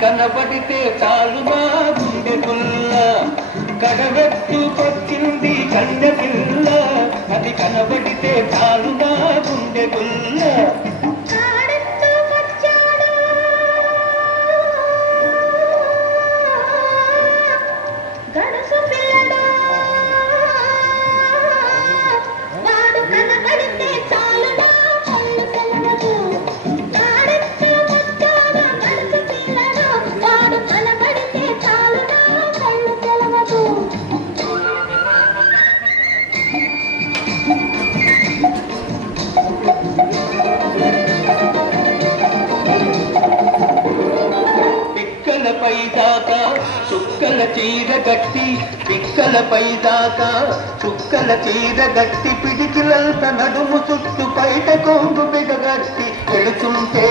కనబడితే చాలు మా గుండె గుల్ల కడవెట్టుకొచ్చింది కన్నె పిల్ల అది కనబడితే చాలు మా గుండె గుల్ల చుక్కల చీర గట్టి పిక్కలపై దాకా చుక్కల చీర గట్టి పిడికిలంత నడుము చుట్టు బయట కొంగు బిగగట్టి ఎడుతుంటే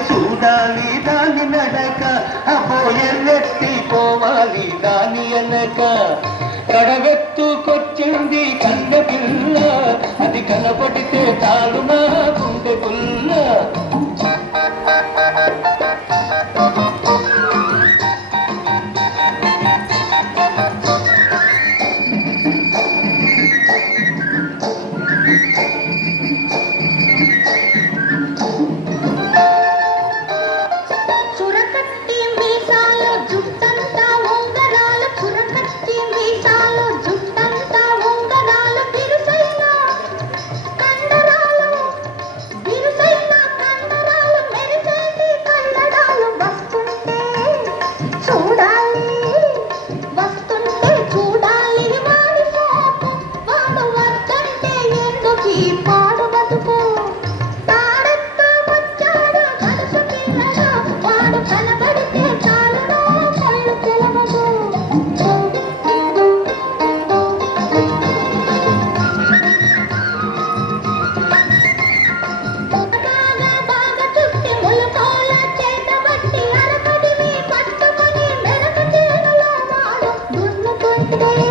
చూడాలి దాని నడక అహో ఎల్లెత్తి పోవాలి దాని అనక కడవెత్తుకొచ్చింది కన్న పిల్ల అది కనబడితే చాలు నా గుండె పుల్ల Today